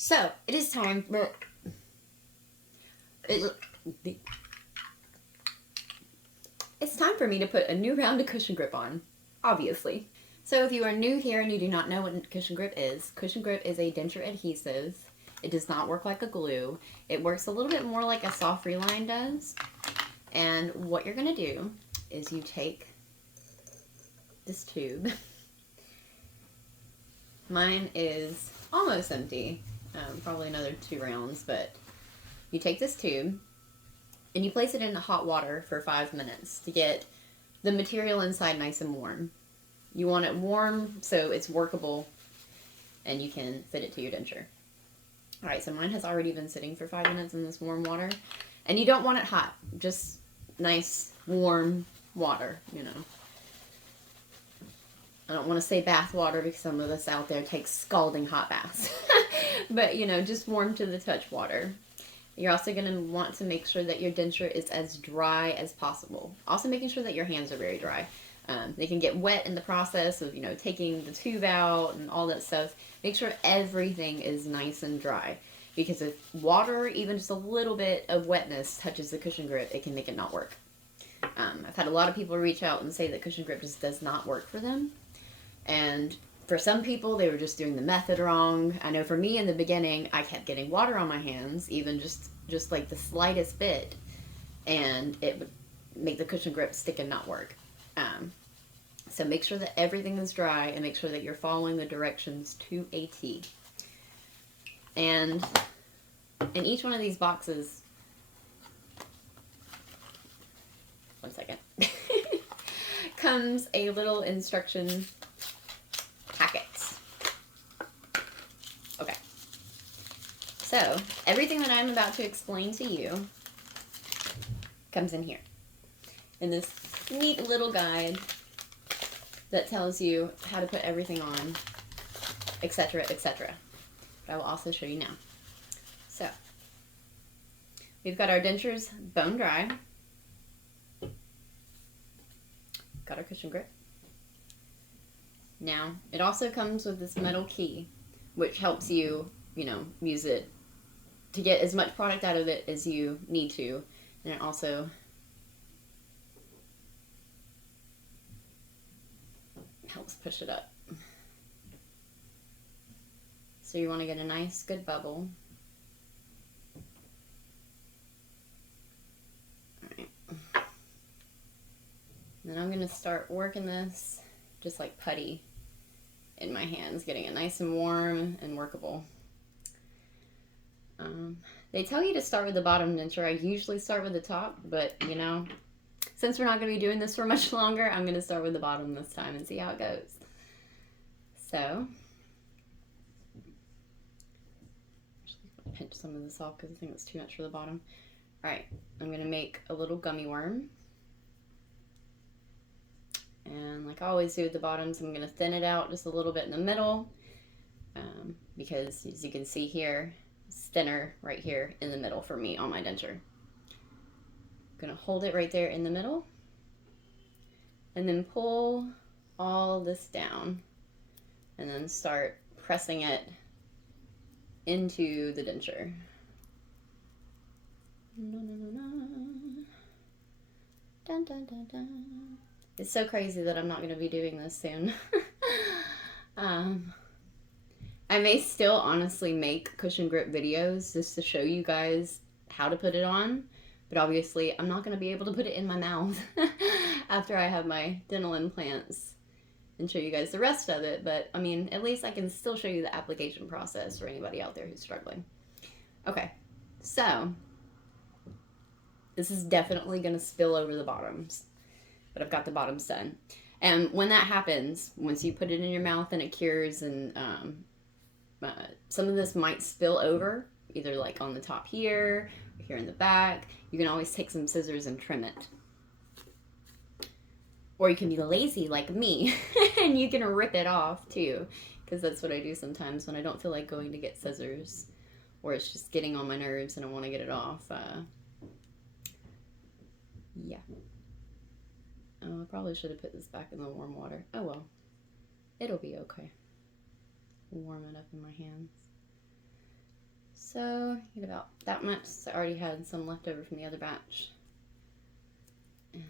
So, it is time for... It's time for me to put a new round of cushion grip on, obviously. So if you are new here and you do not know what cushion grip is a denture adhesive. It does not work like a glue. It works a little bit more like a soft reline does. And what you're going to do is you take this tube. Mine is almost empty, probably another 2 rounds, but you take this tube and you place it in hot water for 5 minutes to get the material inside nice and warm. You want it warm so it's workable and you can fit it to your denture. Alright, so mine has already been sitting for 5 minutes in this warm water. And you don't want it hot, just nice warm water, you know. I don't want to say bath water because some of us out there take scalding hot baths. But, you know, just warm to the touch water. You're also going to want to make sure that your denture is as dry as possible. Also making sure that your hands are very dry. They can get wet in the process of, you know, taking the tube out and all that stuff. Make sure everything is nice and dry. Because if water, even just a little bit of wetness, touches the cushion grip, it can make it not work. I've had a lot of people reach out and say that cushion grip just does not work for them. And for some people, they were just doing the method wrong. I know for me in the beginning, I kept getting water on my hands, even just like the slightest bit, and it would make the cushion grip stick and not work. So make sure that everything is dry and make sure that you're following the directions to a T. And in each one of these boxes, one second, comes a little instruction packets. Okay. So, everything that I'm about to explain to you comes in here. In this neat little guide that tells you how to put everything on, etc., etc. But I will also show you now. So, we've got our dentures bone dry. Got our cushion grip. Now, it also comes with this metal key, which helps you, you know, use it to get as much product out of it as you need to. And it also helps push it up. So you want to get a nice, good bubble. Alright. Then I'm going to start working this just like putty in my hands, getting it nice and warm and workable. They tell you to start with the bottom denture. I usually start with the top, but you know, since we're not going to be doing this for much longer, I'm going to start with the bottom this time and see how it goes. So, actually pinch some of this off because I think it's too much for the bottom. Alright, I'm going to make a little gummy worm. And like I always do at the bottoms, I'm going to thin it out just a little bit in the middle. Because as you can see here, it's thinner right here in the middle for me on my denture. I'm going to hold it right there in the middle. And then pull all this down. And then start pressing it into the denture. Dun, dun, dun, dun. It's so crazy that I'm not going to be doing this soon. I may still honestly make cushion grip videos just to show you guys how to put it on. But obviously, I'm not going to be able to put it in my mouth after I have my dental implants and show you guys the rest of it. But, I mean, at least I can still show you the application process for anybody out there who's struggling. Okay, so this is definitely going to spill over the bottoms. But I've got the bottoms done. And when that happens, once you put it in your mouth and it cures, and some of this might spill over, either like on the top here, or here in the back, you can always take some scissors and trim it. Or you can be lazy like me, and you can rip it off too, because that's what I do sometimes when I don't feel like going to get scissors, or it's just getting on my nerves and I want to get it off. Yeah. Oh, I probably should have put this back in the warm water. Oh well. It'll be okay. Warm it up in my hands. So get about that much. So I already had some left over from the other batch. And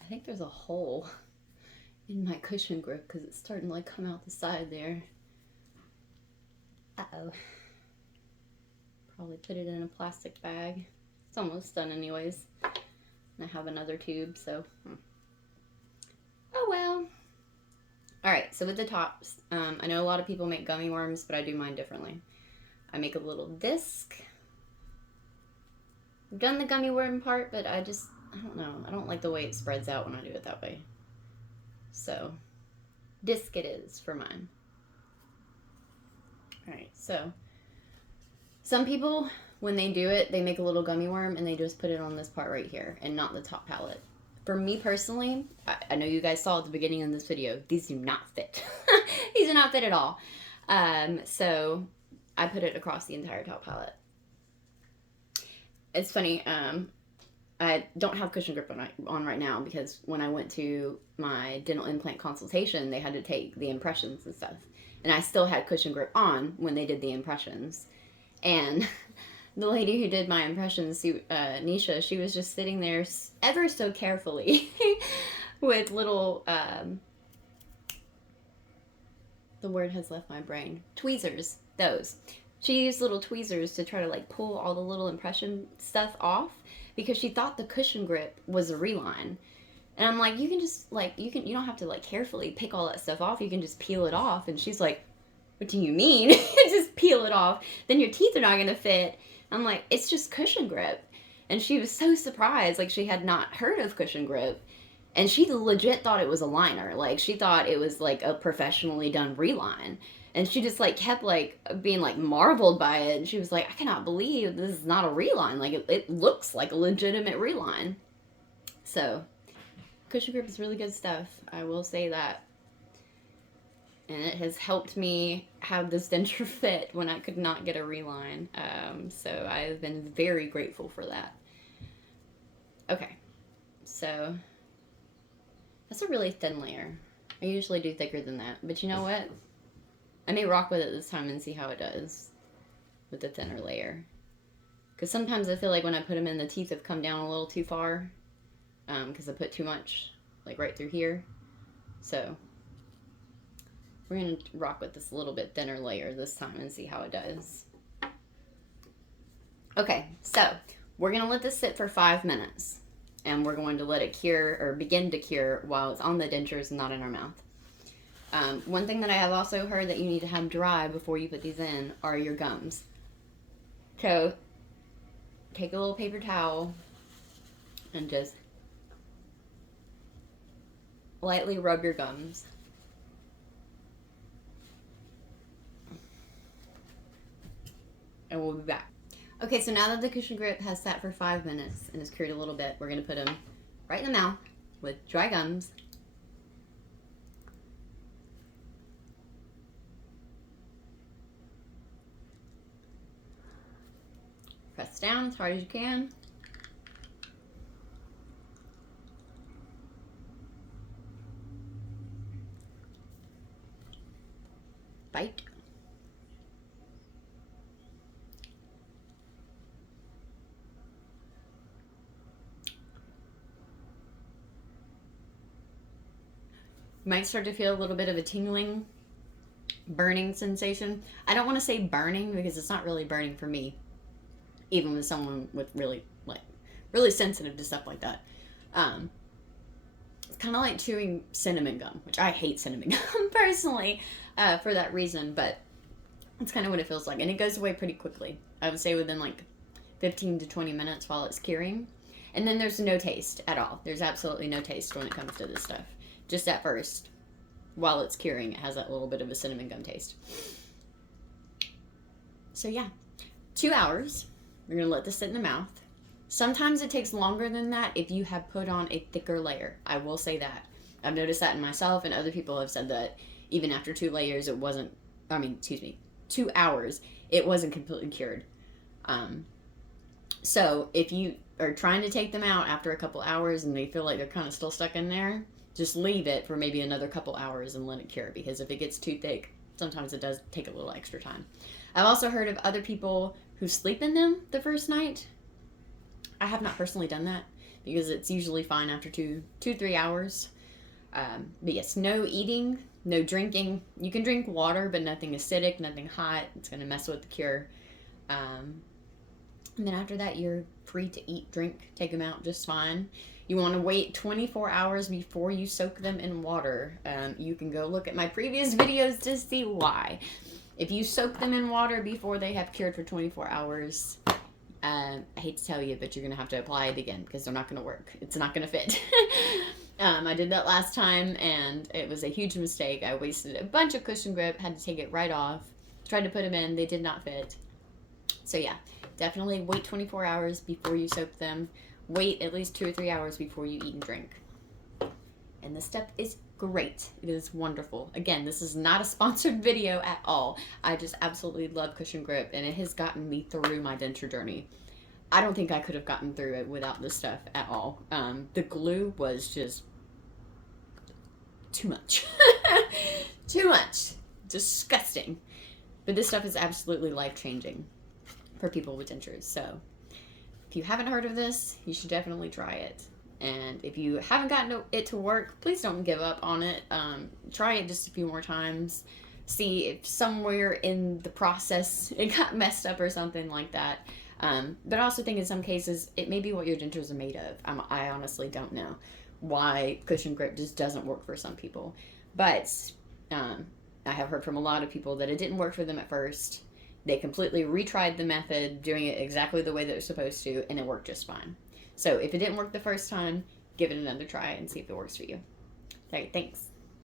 I think there's a hole in my cushion grip because it's starting to like come out the side there. Uh-oh. Probably put it in a plastic bag. It's almost done anyways. And I have another tube, so oh well. Alright, so with the tops, I know a lot of people make gummy worms, but I do mine differently. I make a little disc. I've done the gummy worm part, but I don't know. I don't like the way it spreads out when I do it that way. So, disc it is for mine. Alright, so some people, when they do it, they make a little gummy worm and they just put it on this part right here and not the top palette. For me personally, I know you guys saw at the beginning of this video, these do not fit. These do not fit at all. So I put it across the entire top palette. It's funny, I don't have cushion grip on right now because when I went to my dental implant consultation, they had to take the impressions and stuff. And I still had cushion grip on when they did the impressions. And the lady who did my impressions, Nisha, she was just sitting there ever so carefully with little, the word has left my brain, tweezers, those. She used little tweezers to try to like pull all the little impression stuff off because she thought the cushion grip was a reline. And I'm like, you can just like, you don't have to like carefully pick all that stuff off. You can just peel it off. And she's like, what do you mean? Just peel it off. Then your teeth are not going to fit. I'm like, it's just cushion grip. And she was so surprised. Like, she had not heard of cushion grip. And she legit thought it was a liner. Like, she thought it was, like, a professionally done reline. And she just, like, kept, like, being, like, marveled by it. And she was like, I cannot believe this is not a reline. Like, it looks like a legitimate reline. So, cushion grip is really good stuff. I will say that. And it has helped me have this denture fit when I could not get a reline. So I've been very grateful for that. Okay, so that's a really thin layer. I usually do thicker than that, but you know what? I may rock with it this time and see how it does with the thinner layer. Because sometimes I feel like when I put them in, the teeth have come down a little too far because I put too much, like right through here. So we're going to rock with this a little bit thinner layer this time and see how it does. Okay, so we're going to let this sit for 5 minutes. And we're going to let it cure, or begin to cure, while it's on the dentures and not in our mouth. One thing that I have also heard that you need to have dry before you put these in are your gums. So, take a little paper towel and just lightly rub your gums. And we'll be back. Okay, so now that the cushion grip has sat for 5 minutes and is cured a little bit, we're going to put them right in the mouth with dry gums. Press down as hard as you can. Bite. You might start to feel a little bit of a tingling, burning sensation. I don't want to say burning because it's not really burning for me, even with someone with really sensitive to stuff like that. It's kind of like chewing cinnamon gum, which I hate cinnamon gum personally for that reason, but it's kind of what it feels like. And it goes away pretty quickly. I would say within like 15 to 20 minutes while it's curing. And then there's no taste at all. There's absolutely no taste when it comes to this stuff. Just at first, while it's curing, it has that little bit of a cinnamon gum taste. So yeah, 2 hours. We're going to let this sit in the mouth. Sometimes it takes longer than that if you have put on a thicker layer. I will say that. I've noticed that in myself, and other people have said that even after 2 layers, 2 hours, it wasn't completely cured. So if you are trying to take them out after a couple hours and they feel like they're kind of still stuck in there, just leave it for maybe another couple hours and let it cure, because if it gets too thick, sometimes it does take a little extra time. I've also heard of other people who sleep in them the first night. I have not personally done that because it's usually fine after 3 hours. But yes, no eating, no drinking. You can drink water, but nothing acidic, nothing hot. It's going to mess with the cure. And then after that, you're free to eat, drink, take them out just fine. You want to wait 24 hours before you soak them in water. You can go look at my previous videos to see why. If you soak them in water before they have cured for 24 hours, I hate to tell you, but you're going to have to apply it again because they're not going to work. It's not going to fit. I did that last time, and it was a huge mistake. I wasted a bunch of cushion grip, had to take it right off. Tried to put them in. They did not fit. So yeah, definitely wait 24 hours before you soak them. Wait at least 2 or 3 hours before you eat and drink. And this stuff is great. It is wonderful. Again, this is not a sponsored video at all. I just absolutely love cushion grip, and it has gotten me through my denture journey. I don't think I could have gotten through it without this stuff at all. The glue was just too much. Too much. Disgusting. But this stuff is absolutely life-changing for people with dentures. So if you haven't heard of this, you should definitely try it. And if you haven't gotten it to work, please don't give up on it. Try it just a few more times. See if somewhere in the process it got messed up or something like that. But I also think in some cases, it may be what your dentures are made of. I honestly don't know why cushion grip just doesn't work for some people. But I have heard from a lot of people that it didn't work for them at first. They completely retried the method, doing it exactly the way that it was supposed to, and it worked just fine. So if it didn't work the first time, give it another try and see if it works for you. All right, thanks.